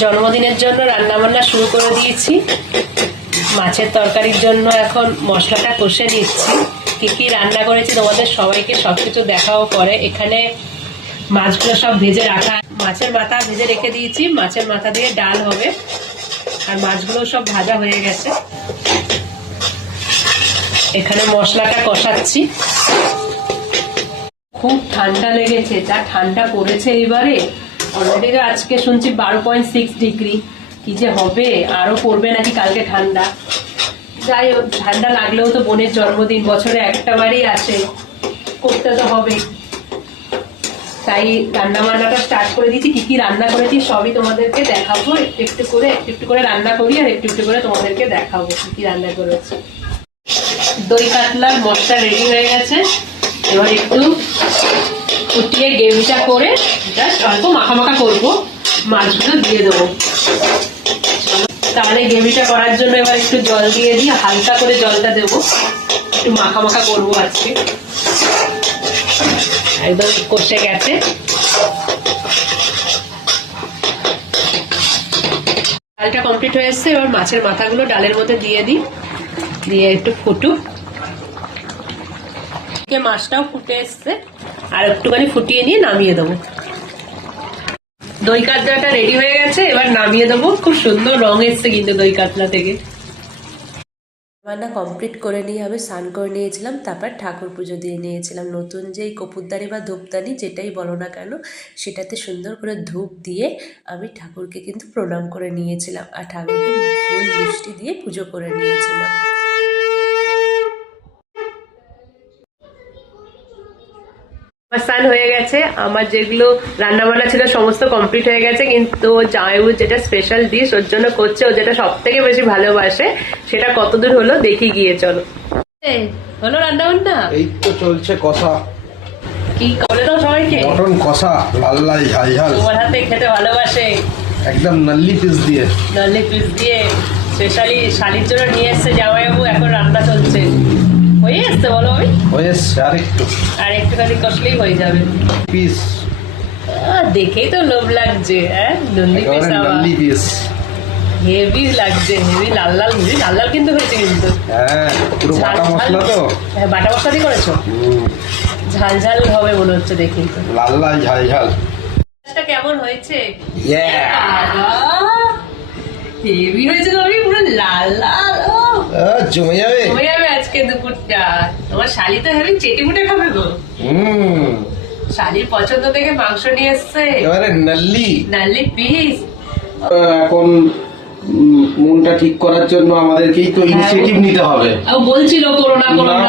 জন্মদিনের জন্য রান্না বান্না শুরু করে দিয়েছি। মাছের তরকারির জন্য এখন মশলাটা কষে নিচ্ছি। কি কি রান্না করেছি তোমাদের সবাইকে সবকিছু দেখাও পরে। এখানে মাছগুলো সব ভেজে রাখা, মাছের মাথা ভেজে রেখে দিয়েছি। মাছের মাথা দিয়ে ডাল হবে, আর মাছগুলো সব ভাজা হয়ে গেছে। এখানে মশলাটা কষাচ্ছি। খুব ঠান্ডা লেগেছে, যা ঠান্ডা পড়েছে এবারে। অলরেডি আজকে শুনছি 12.6 ডিগ্রি। কি যে হবে, আরো পড়বে নাকি কালকে ঠান্ডা। যাই হোক, ঠান্ডা লাগলেও তো বোনের জন্মদিন, বছরে একটা বারই আসে, করতে তো হবে। তাই রান্না বান্নাটা স্টার্ট করে দিয়েছি। কি কি রান্না করেছি সবই তোমাদেরকে দেখাবো। একটু একটু করে রান্না করি, আর একটু করে তোমাদেরকে দেখাবো কি কি রান্না করেছি। দই কাতলার মশলা রেডি হয়ে গেছে। এবার একটু ফুটিয়ে গ্রেভিটা করে জাস্ট অল্প মাখা মাখা করবো, মাছগুলো দিয়ে দেবো। তাহলে গ্রেভিটা করার জন্য এবার একটু জল দিয়ে দিই, হালকা করে জলটা দেবো, একটু মাখা মাখা করবো আজকে। একদম কষে গেছে। ডালটা কমপ্লিট হয়ে এসছে। এবার মাছের মাথাগুলো ডালের মধ্যে দিয়ে দিই, দিয়ে একটু ফুটুক। মাছটাও ফুটে এসছে, আর একটুখানি ফুটিয়ে নিয়ে নামিয়ে দেবো। দই কাতলাটা রেডি হয়ে গেছে, এবার নামিয়ে দেবো। খুব সুন্দর রং এসছে কিন্তু দই কাতলা থেকে। রান্না কমপ্লিট করে নিয়ে আমি স্নান করে নিয়েছিলাম, তারপর ঠাকুর পুজো দিয়ে নিয়েছিলাম। নতুন যেই কপুরদানি বা ধূপদানি যেটাই বলো না কেন, সেটাতে সুন্দর করে ধূপ দিয়ে আমি ঠাকুরকে কিন্তু প্রণাম করে নিয়েছিলাম, আর ঠাকুরকে ফুল মিষ্টি দিয়ে পুজো করে নিয়েছিলাম। স্নান হয়ে গেছে, আমার যেগুলো রান্না বান্না ছিল সমস্ত কমপ্লিট হয়ে গেছে। কিন্তু জামাইবাবু যেটা স্পেশাল ডিশ ওর জন্য করছে, ও যেটা সব থেকে বেশি ভালোবাসে, সেটা কতদূর হলো দেখি গিয়ে। চলো। হলো রান্না বান্না? এই তো চলছে কষা। কি করে দাও সবাইকে? মটন কষা, লাল লাল ঝাল ঝাল। তোমার হাতে খেতে ভালোবাসে। একদম নাল্লি পিস দিয়ে। নাল্লি পিস দিয়ে স্পেশালি শালির জন্য নিয়ে এসছে জামাইবাবু। এখন রান্না চলছে। হয়ে এসছে বলো? আমি হয়ে এসছে, আর একটুখানি কষলেই হয়ে যাবে। পিস দেখেই তো লোভ লাগছে। হ্যাঁ, নাল্লি পিস হেভি লাগছে, হেভি লাল লাল, হেভি লাল লাল কিন্তু হয়েছে। কিন্তু হ্যাঁ, পুরো বাটা মশলা তো। হ্যাঁ, বাটা মশলা দিয়ে করেছো। ঝাল ঝাল হবে মনে হচ্ছে দেখি। লাল লাল ঝাল ঝাল। কেমন হয়েছে? হেভি হয়েছে তো। আমি পুরো লাল লাল, জমে যাবে, জমে যাবে আজকে দুপুরটা। তোমার শালি তো হেভি চেটে মুটে খাবে গো। শালির পছন্দ থেকে মাংস নিয়ে এসছে, এবারে নাল্লি পিস। এখন মনটা ঠিক করার জন্য আমাদেরকেই তো ইনিশিয়েটিভ নিতে হবে। বলছিল করোনা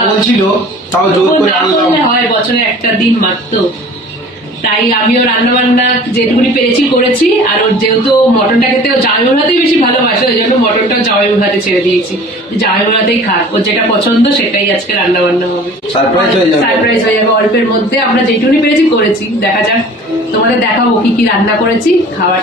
বলছিল, তাও জোর করে আনলাম। হয় বছরে একটা দিন মাত্র, তাই আমিও রান্না বান্না যেটুকুনি পেরেছি করেছি। আর ওর যেহেতু মটনটা খেতে জামাইবাবুর হাতেই বেশি ভালোবাসে, ওই জন্য মটনটা জামাইবাবুর হাতে ছেড়ে দিয়েছি। জামাইবাবুর হাতেই খাক, ওর যেটা পছন্দ সেটাই আজকে রান্না বান্না হবে। সারপ্রাইজ হয়ে যাবে অল্পের মধ্যে। আমরা যেটুকুনি পেরেছি করেছি, দেখা যাক। তোমাদের দেখাবো কি কি রান্না করেছি। খাবার